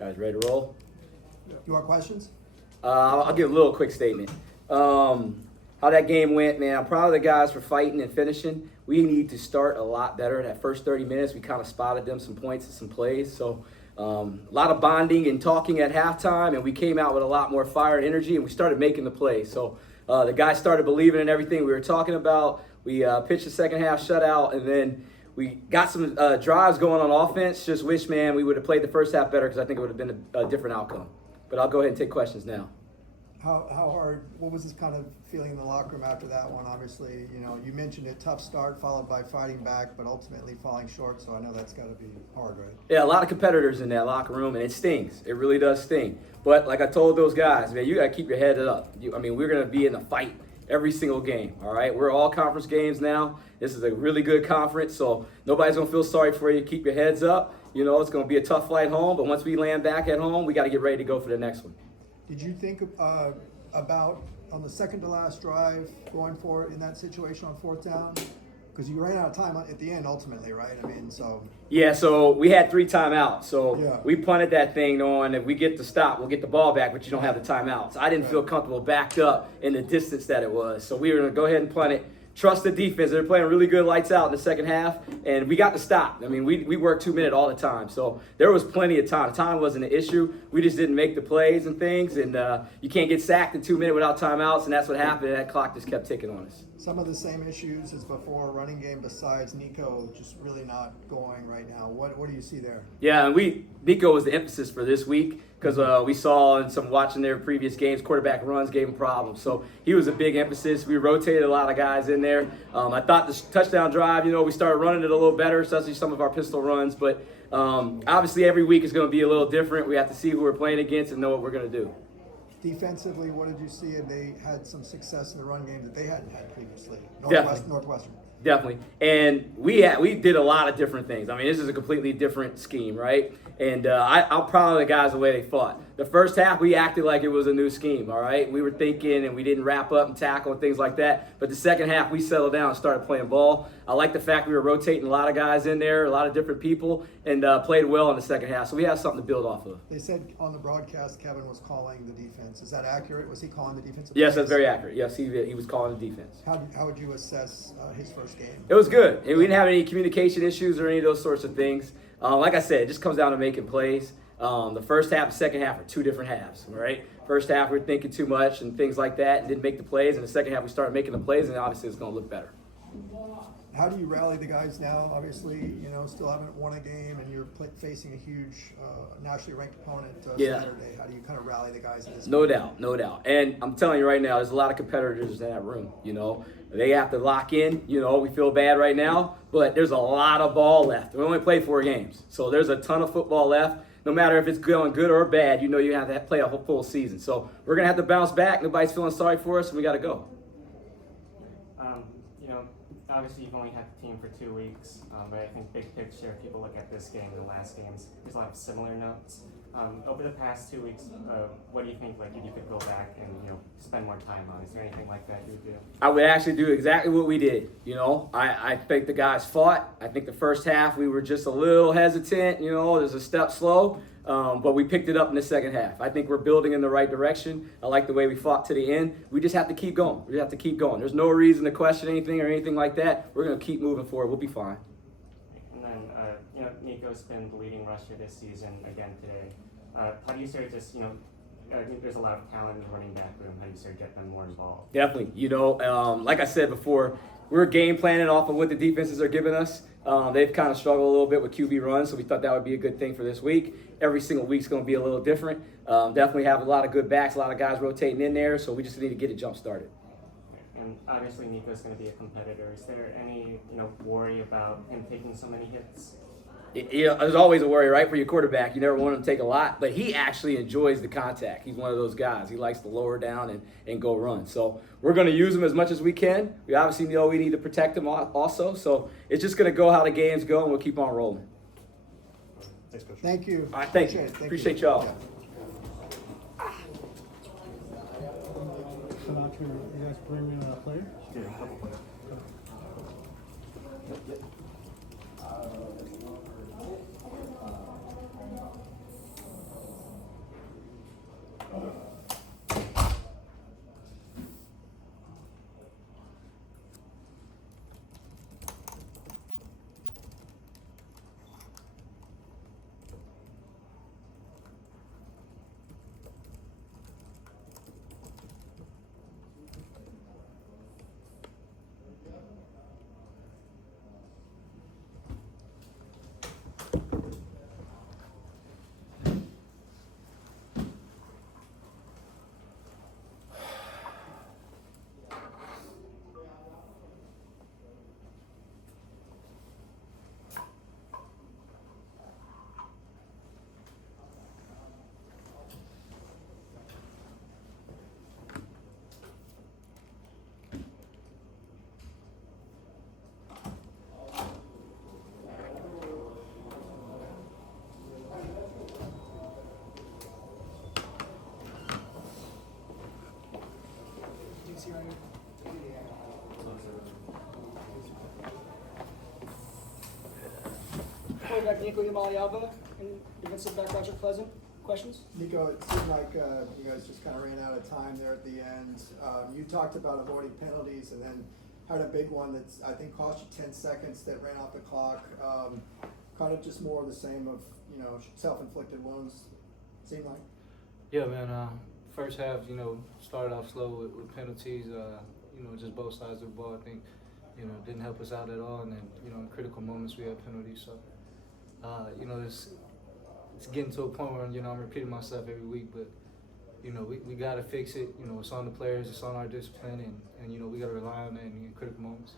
Guys ready to roll? You want questions? I'll give a little quick statement. How that game went, man, I'm proud of the guys for fighting and finishing. We need to start a lot better. That first 30 minutes, we kind of spotted them some points and some plays. So a lot of bonding and talking at halftime, and we came out with a lot more fire and energy, and we started making the plays. So the guys started believing in everything we were talking about. We pitched the second half shutout, and then we got some drives going on offense. Just wish, man, we would have played the first half better because I think it would have been a different outcome. But I'll go ahead and take questions now. How hard, what was this kind of feeling in the locker room after that one? Obviously, you mentioned a tough start followed by fighting back, but ultimately falling short, so I know that's got to be hard, right? Yeah, a lot of competitors in that locker room, and it stings. It really does sting. But like I told those guys, man, you got to keep your head up. We're going to be in a fight every single game, all right? We're all conference games now. This is a really good conference, so nobody's going to feel sorry for you. Keep your heads up. It's going to be a tough flight home, but once we land back at home, we got to get ready to go for the next one. Did you think about on the second to last drive going for it in that situation on fourth down? Because you ran out of time at the end ultimately, right? Yeah, so we had 3 timeouts. So yeah. We punted that thing knowing if we get the stop, we'll get the ball back, but you don't have the timeouts. I didn't feel comfortable backed up in the distance that it was. So we were going to go ahead and punt it. Trust the defense. They're playing really good lights out in the second half, and we got the stop. We worked 2 minute all the time, so there was plenty of time. Time wasn't an issue. We just didn't make the plays and things, and you can't get sacked in 2 minutes without timeouts, and that's what happened, and that clock just kept ticking on us. Some of the same issues as before, running game besides Nico just really not going right now. What do you see there? Yeah, and Nico was the emphasis for this week because we saw in some watching their previous games, quarterback runs gave him problems. So he was a big emphasis. We rotated a lot of guys in there. I thought the touchdown drive, we started running it a little better, especially some of our pistol runs. But obviously every week is going to be a little different. We have to see who we're playing against and know what we're going to do. Defensively, what did you see? And they had some success in the run game that they hadn't had previously. Northwestern. Definitely. And we did a lot of different things. This is a completely different scheme, right? And I'm proud of the guys the way they fought. The first half, we acted like it was a new scheme, all right? We were thinking and we didn't wrap up and tackle and things like that. But the second half, we settled down and started playing ball. I like the fact we were rotating a lot of guys in there, a lot of different people, and played well in the second half. So we have something to build off of. They said on the broadcast Kevin was calling the defense. Is that accurate? Was he calling the defensive Yes, plays? that's very accurate. Yes, he was calling the defense. How would you assess his first game? It was good. And we didn't have any communication issues or any of those sorts of things. Like I said, it just comes down to making plays. The first half and second half are 2 different halves, right? First half, we were thinking too much and things like that and didn't make the plays. And the second half, we started making the plays, and obviously it's going to look better. How do you rally the guys now? Obviously, still haven't won a game, and you're facing a huge nationally ranked opponent Saturday. How do you kind of rally the guys in this No game? doubt, no doubt. And I'm telling you right now, there's a lot of competitors in that room, They have to lock in, we feel bad right now, but there's a lot of ball left. We only played 4 games, so there's a ton of football left. No matter if it's going good or bad, you have to play a whole full season. So we're going to have to bounce back. Nobody's feeling sorry for us, and we got to go. Obviously you've only had the team for 2 weeks, but I think big picture, if people look at this game and the last games, there's a lot of similar notes. Over the past 2 weeks, what do you think, if you could go back and, spend more time on? Is there anything like that you would do? I would actually do exactly what we did. I think the guys fought. I think the first half we were just a little hesitant, there's a step slow, but we picked it up in the second half. I think we're building in the right direction. I like the way we fought to the end. We just have to keep going. We have to keep going. There's no reason to question anything or anything like that. We're going to keep moving forward. We'll be fine. And then, Nico's been the leading rusher this season again today. How do you sort of just, I think there's a lot of talent in the running back room. How do you sort of get them more involved? Definitely. Like I said before, we're game planning off of what the defenses are giving us. They've kind of struggled a little bit with QB runs, so we thought that would be a good thing for this week. Every single week's going to be a little different. Definitely have a lot of good backs, a lot of guys rotating in there, so we just need to get it jump started. And obviously Nico's going to be a competitor. Is there any, worry about him taking so many hits? There's always a worry, right, for your quarterback. You never want him to take a lot, but he actually enjoys the contact. He's one of those guys. He likes to lower down and go run. So we're going to use him as much as we can. We obviously know we need to protect him also. So it's just going to go how the games go, and we'll keep on rolling. Thanks, Coach. Thank you. All right, thank you. Appreciate y'all. Yeah. You guys bring me a player? Yeah, a couple players. quarterback Nico Yamaliava and defensive back Roger Pleasant. Questions? Nico, it seemed like you guys just kind of ran out of time there at the end. You talked about avoiding penalties and then had a big one that's, I think, cost you 10 seconds that ran off the clock. Kind of just more of the same of, self-inflicted wounds, seemed like. Yeah, man. First half, started off slow with penalties. Just both sides of the ball. I think, didn't help us out at all. And then, in critical moments we had penalties. So, it's getting to a point where I'm repeating myself every week. But we got to fix it. It's on the players. It's on our discipline, and we got to rely on that in critical moments.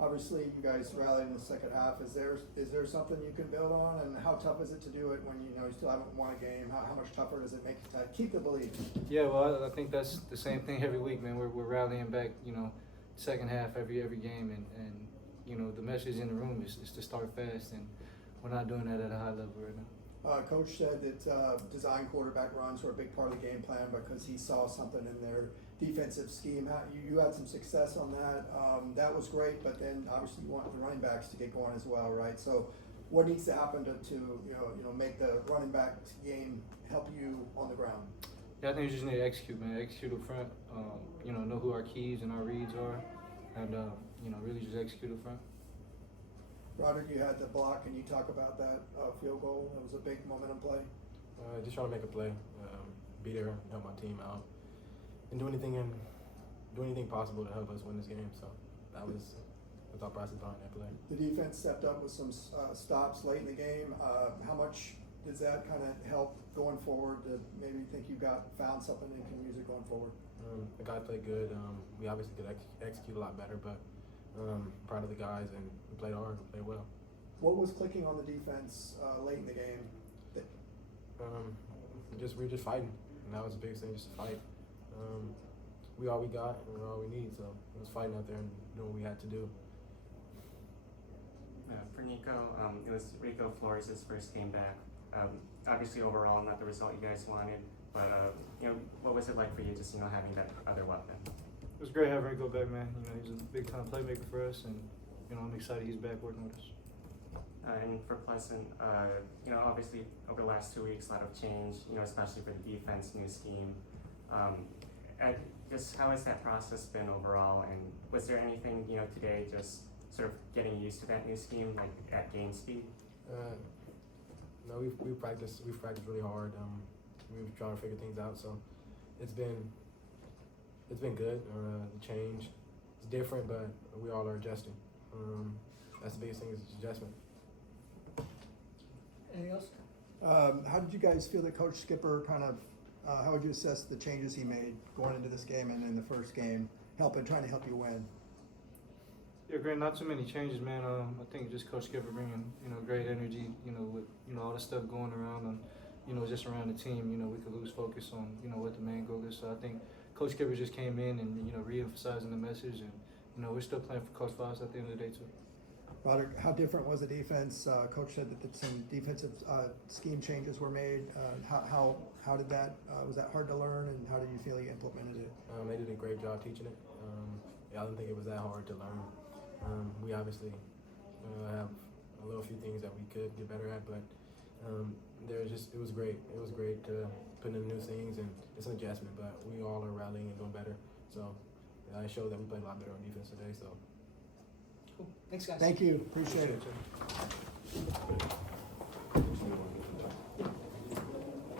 Obviously, you guys rallied in the second half. Is there something you can build on, and how tough is it to do it when you still haven't won a game? How much tougher does it make you to keep the belief? Yeah, well, I think that's the same thing every week, man. We're rallying back, second half every game, and the message in the room is to start fast, and we're not doing that at a high level right now. Coach said that design quarterback runs were a big part of the game plan because he saw something in their defensive scheme. You had some success on that. That was great, but then obviously you want the running backs to get going as well, right? So what needs to happen to make the running back game help you on the ground? Yeah, I think we just need to execute, man. Execute up front. Know who our keys and our reads are, and really just execute up front. Roderick, you had the block. Can you talk about that field goal? It was a big momentum play. Just trying to make a play, be there, help my team out, and do anything possible to help us win this game. So that was the thought process behind that play. The defense stepped up with some stops late in the game. How much does that kind of help going forward to maybe think you found something and can use it going forward? The guys played good. We obviously could execute a lot better, but proud of the guys, and we played hard, we played well. What was clicking on the defense late in the game? We're just fighting, and that was the biggest thing, just to fight. We all we got, and we're all we need, so it was fighting out there and doing what we had to do. For Nico, it was Rico Flores' first game back. Obviously, overall, not the result you guys wanted, but what was it like for you, just having that other weapon? It was great having Rico back, man. He's a big time playmaker for us, and I'm excited he's back working with us. And for Pleasant, obviously over the last 2 weeks, a lot of change, especially for the defense, new scheme. Just how has that process been overall? And was there anything, today, just sort of getting used to that new scheme, like at game speed? No, we've practiced really hard. We've trying to figure things out, so it's been good. The change is different, but we all are adjusting. That's the biggest thing, is adjustment. Anything else? How did you guys feel that Coach Skipper how would you assess the changes he made going into this game and in the first game, trying to help you win? Yeah, great. Not too many changes, man. I think just Coach Skipper bringing, great energy, with, all the stuff going around and, just around the team, we could lose focus on, what the main goal is. So I think Coach Skipper just came in and, re-emphasizing the message, and, we're still playing for Coach Foss at the end of the day, too. Roderick, how different was the defense? Coach said that some defensive scheme changes were made. How did that, was that hard to learn, and how did you feel you implemented it? They did a great job teaching it. I didn't think it was that hard to learn. We obviously have a little few things that we could get better at, but it was great. It was great to put in new things, and it's an adjustment, but we all are rallying and doing better. So I showed that we played a lot better on defense today. So. Cool. Thanks, guys. Thank you. Appreciate it. Appreciate it.